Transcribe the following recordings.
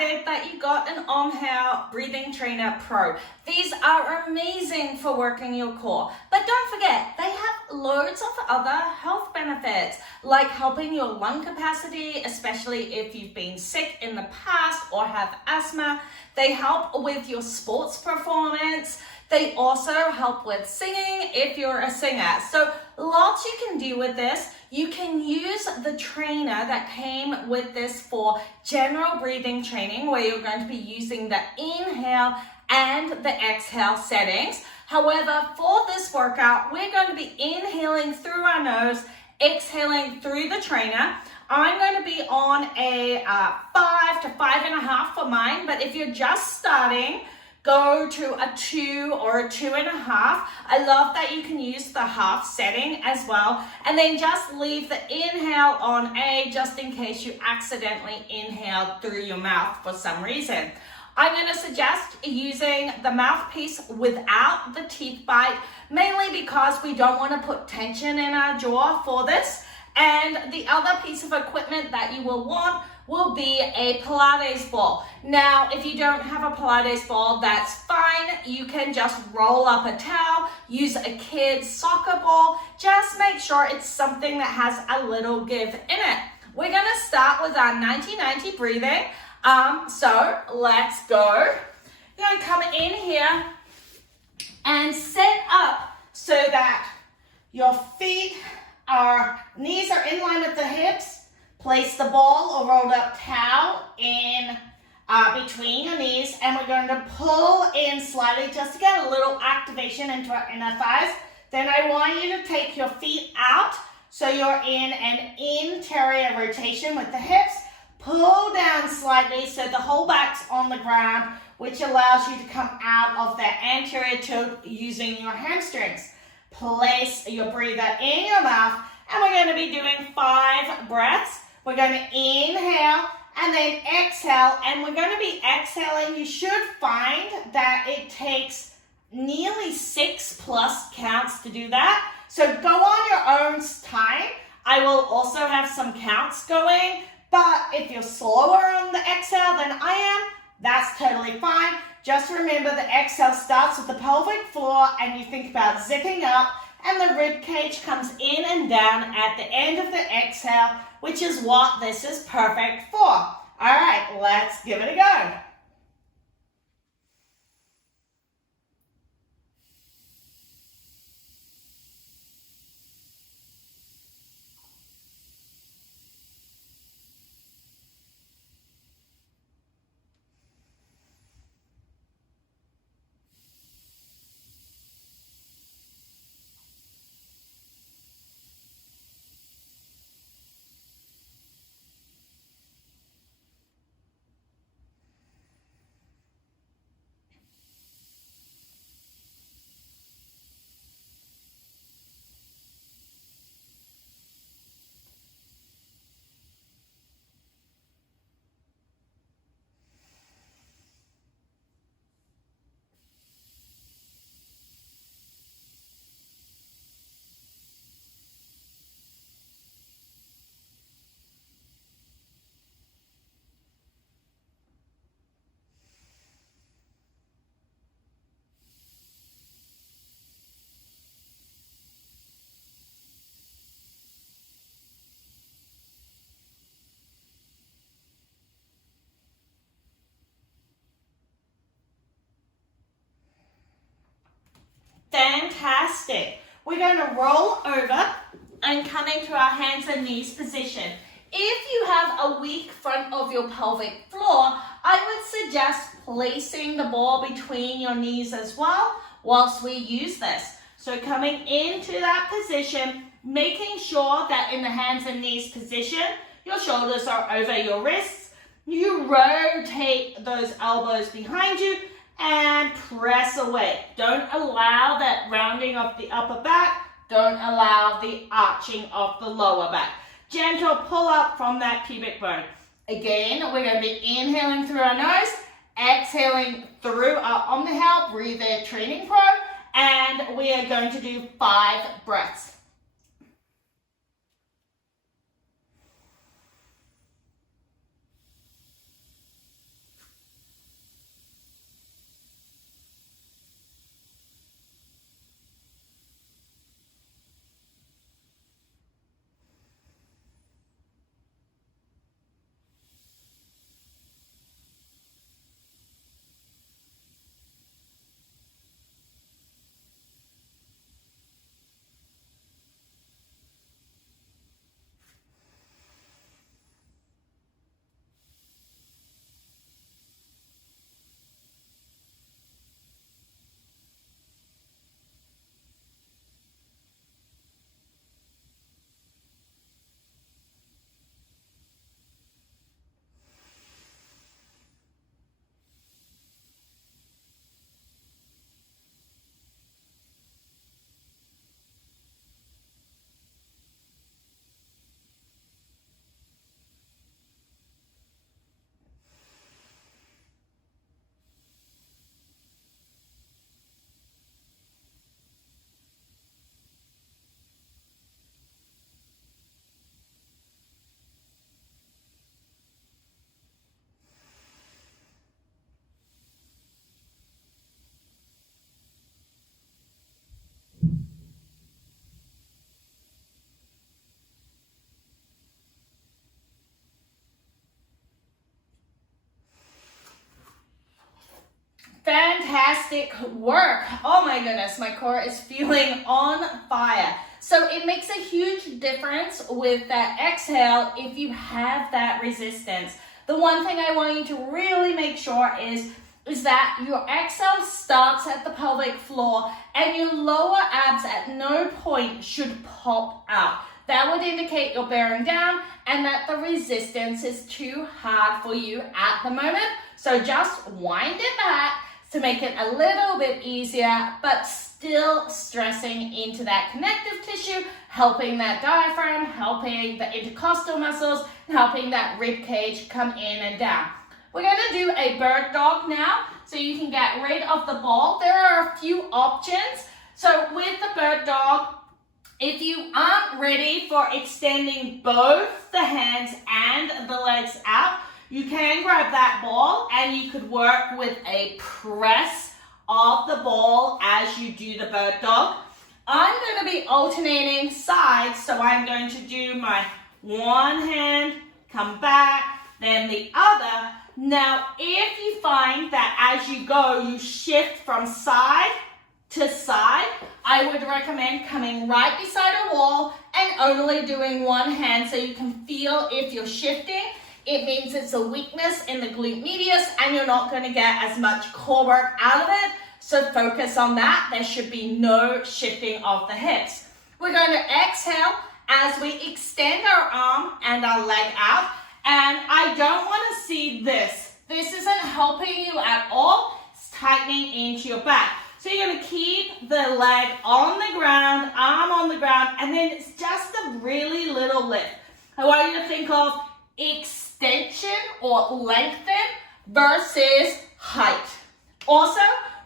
excited that you got an Omhale Breathing Trainer Pro. These are amazing for working your core, but don't forget, they have loads of other health benefits, like helping your lung capacity, especially if you've been sick in the past or have asthma. They help with your sports performance. They also help with singing if you're a singer. So lots you can do with this. You can use the trainer that came with this for general breathing training, where you're going to be using the inhale and the exhale settings. However, for this workout, we're going to be inhaling through our nose, exhaling through the trainer. I'm going to be on a 5 to 5.5 for mine, but if you're just starting, go to a 2 or a 2.5. I love that you can use the half setting as well. And then just leave the inhale on A, just in case you accidentally inhale through your mouth for some reason. I'm going to suggest using the mouthpiece without the teeth bite, mainly because we don't want to put tension in our jaw for this. And the other piece of equipment that you will want will be a Pilates ball. Now, if you don't have a Pilates ball, that's fine. You can just roll up a towel, use a kid's soccer ball. Just make sure it's something that has a little give in it. We're gonna start with our 90-90 breathing. So let's go. You're gonna come in here and set up so that your knees are in line with the hips. Place the ball or rolled up towel in between your knees, and we're going to pull in slightly just to get a little activation into our inner thighs. Then I want you to take your feet out so you're in an interior rotation with the hips. Pull down slightly so the whole back's on the ground, which allows you to come out of that anterior tilt using your hamstrings. Place your breather in your mouth, and we're going to be doing 5 breaths. We're going to inhale and then exhale, and we're going to be exhaling. You should find that it takes nearly 6+ counts to do that. So go on your own time. I will also have some counts going, but if you're slower on the exhale than I am, that's totally fine. Just remember the exhale starts with the pelvic floor, and you think about zipping up, and the rib cage comes in and down at the end of the exhale, which is what this is perfect for. All right, let's give it a go. Fantastic. We're going to roll over and come into our hands and knees position. If you have a weak front of your pelvic floor, I would suggest placing the ball between your knees as well whilst we use this. So coming into that position, making sure that in the hands and knees position, your shoulders are over your wrists. You rotate those elbows behind you and press away. Don't allow that rounding of the upper back. Don't allow the arching of the lower back. Gentle pull up from that pubic bone. Again, we're going to be inhaling through our nose, exhaling through our Omhale Breathing Trainer Pro, and we are going to do 5 breaths. fantastic work. Oh my goodness, my core is feeling on fire. So it makes a huge difference with that exhale if you have that resistance. The one thing I want you to really make sure is that your exhale starts at the pelvic floor and your lower abs at no point should pop out. That would indicate you're bearing down and that the resistance is too hard for you at the moment. So just wind it back to make it a little bit easier, but still stressing into that connective tissue, helping that diaphragm, helping the intercostal muscles, and helping that rib cage come in and down. We're going to do a bird dog now, so you can get rid of the ball. There are a few options. So with the bird dog, if you aren't ready for extending both the hands and the legs out, you can grab that ball and you could work with a press of the ball as you do the bird dog. I'm going to be alternating sides, so I'm going to do my one hand, come back, then the other. Now, if you find that as you go, you shift from side to side, I would recommend coming right beside a wall and only doing one hand so you can feel if you're shifting. It means it's a weakness in the glute medius and you're not going to get as much core work out of it. So focus on that. There should be no shifting of the hips. We're going to exhale as we extend our arm and our leg out. And I don't want to see this. This isn't helping you at all. It's tightening into your back. So you're going to keep the leg on the ground, arm on the ground, and then it's just a really little lift. I want you to think of extension or lengthen versus height. Also,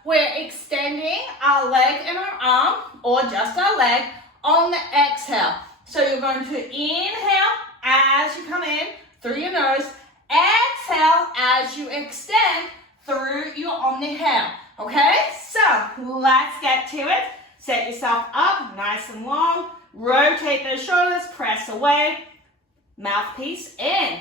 we're extending our leg and our arm, or just our leg, on the exhale. So you're going to inhale as you come in through your nose, exhale as you extend through your omnihale. Okay, so let's get to it. Set yourself up nice and long. Rotate those shoulders, press away. Mouthpiece in.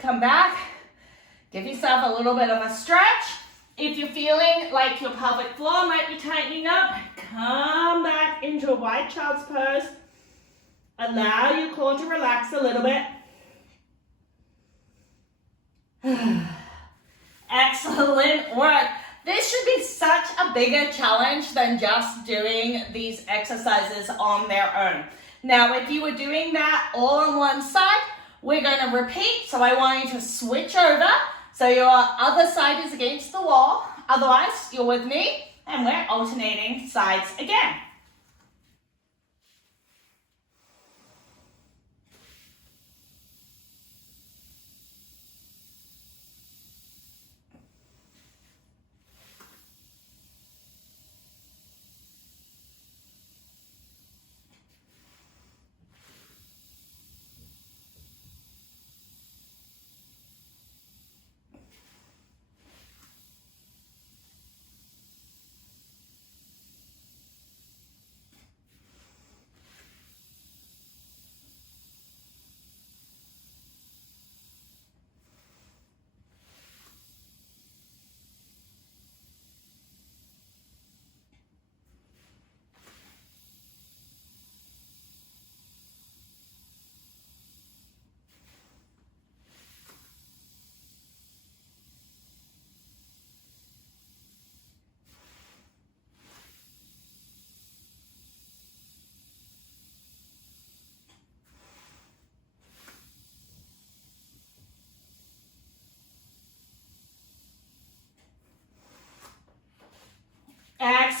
Come back, give yourself a little bit of a stretch. If you're feeling like your pelvic floor might be tightening up, come back into a wide child's pose. Allow your core to relax a little bit. Excellent work. This should be such a bigger challenge than just doing these exercises on their own. Now, if you were doing that all on one side, we're going to repeat, so I want you to switch over so your other side is against the wall. Otherwise, you're with me, and we're alternating sides again.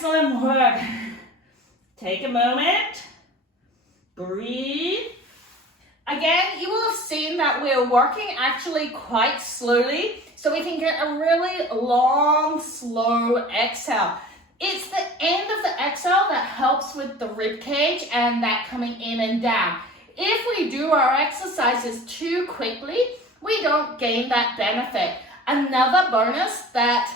Excellent work. Take a moment. Breathe. Again, you will have seen that we're working actually quite slowly so we can get a really long, slow exhale. It's the end of the exhale that helps with the rib cage and that coming in and down. If we do our exercises too quickly, we don't gain that benefit. Another bonus that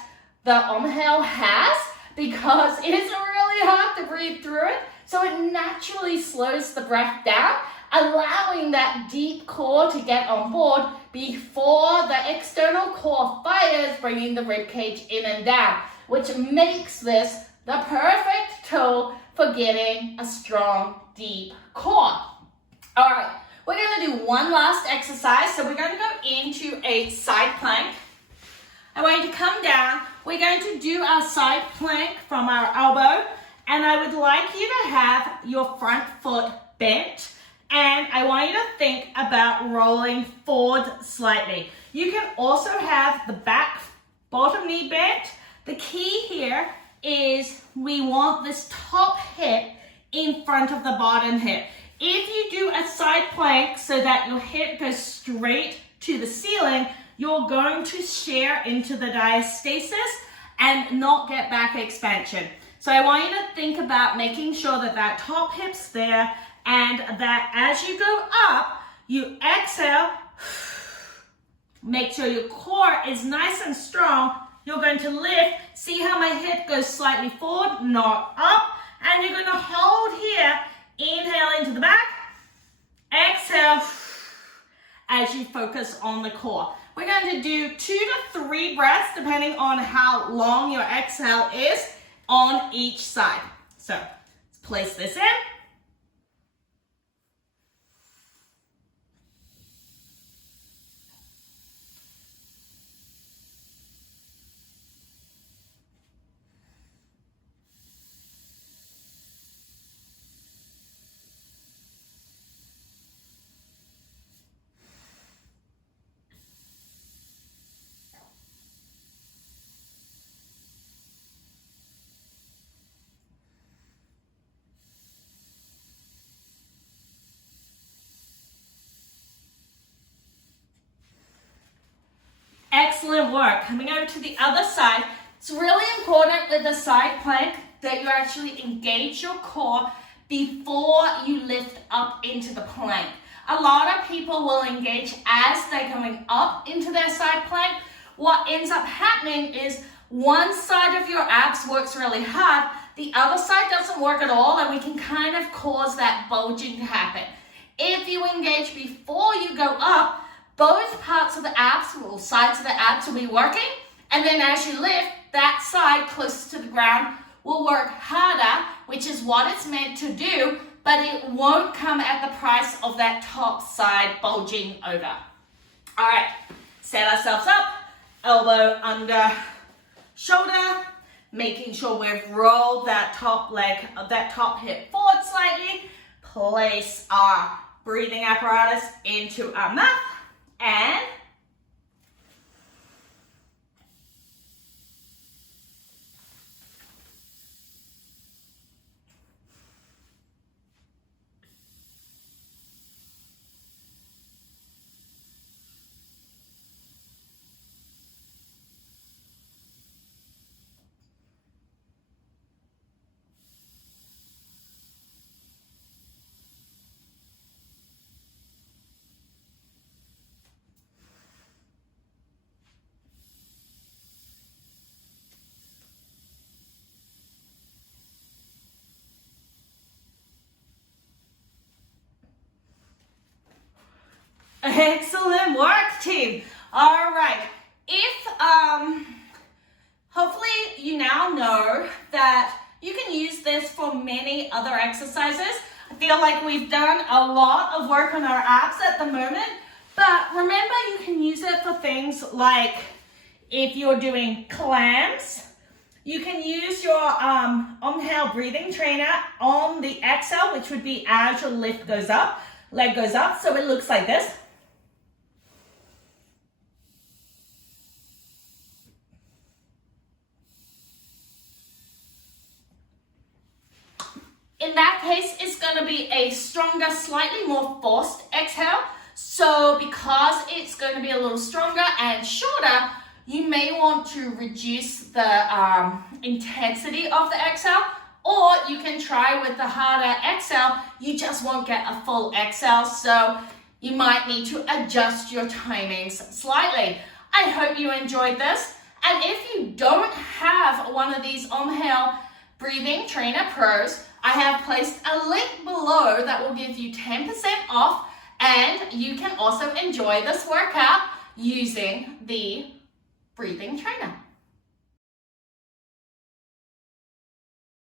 the Omhale has, because it is really hard to breathe through it, so it naturally slows the breath down, allowing that deep core to get on board before the external core fires, bringing the rib cage in and down, which makes this the perfect tool for getting a strong, deep core. All right, we're going to do one last exercise. So we're going to go into a side plank. I want you to come down. We're going to do our side plank from our elbow, and I would like you to have your front foot bent, and I want you to think about rolling forward slightly. You can also have the back bottom knee bent. The key here is we want this top hip in front of the bottom hip. If you do a side plank so that your hip goes straight to the ceiling, you're going to shear into the diastasis and not get back expansion. So I want you to think about making sure that that top hip's there, and that as you go up, you exhale, make sure your core is nice and strong. You're going to lift, see how my hip goes slightly forward, not up, and you're going to hold here, inhale into the back, exhale, as you focus on the core. We're going to do 2 to 3 breaths, depending on how long your exhale is on each side. So let's place this in. Excellent work. Coming over to the other side, it's really important with the side plank that you actually engage your core before you lift up into the plank. A lot of people will engage as they're going up into their side plank. What ends up happening is one side of your abs works really hard, the other side doesn't work at all, and we can kind of cause that bulging to happen. If you engage before you go up, both parts of the abs, or sides of the abs, will be working, and then as you lift, that side closest to the ground will work harder, which is what it's meant to do, but it won't come at the price of that top side bulging over. All right, set ourselves up, elbow under shoulder, making sure we've rolled that top leg, that top hip forward slightly, place our breathing apparatus into our mouth, and excellent work, team. All right. Hopefully you now know that you can use this for many other exercises. I feel like we've done a lot of work on our abs at the moment, but remember you can use it for things like if you're doing clams, you can use your Omhale Breathing Trainer on the exhale, which would be as your lift goes up, leg goes up, so it looks like this. that case, it's going to be a stronger, slightly more forced exhale. So because it's going to be a little stronger and shorter, you may want to reduce the intensity of the exhale, or you can try with the harder exhale. You just won't get a full exhale, so you might need to adjust your timings slightly. I hope you enjoyed this. And if you don't have one of these Omhale Breathing Trainer Pros, I have placed a link below that will give you 10% off, and you can also enjoy this workout using the breathing trainer.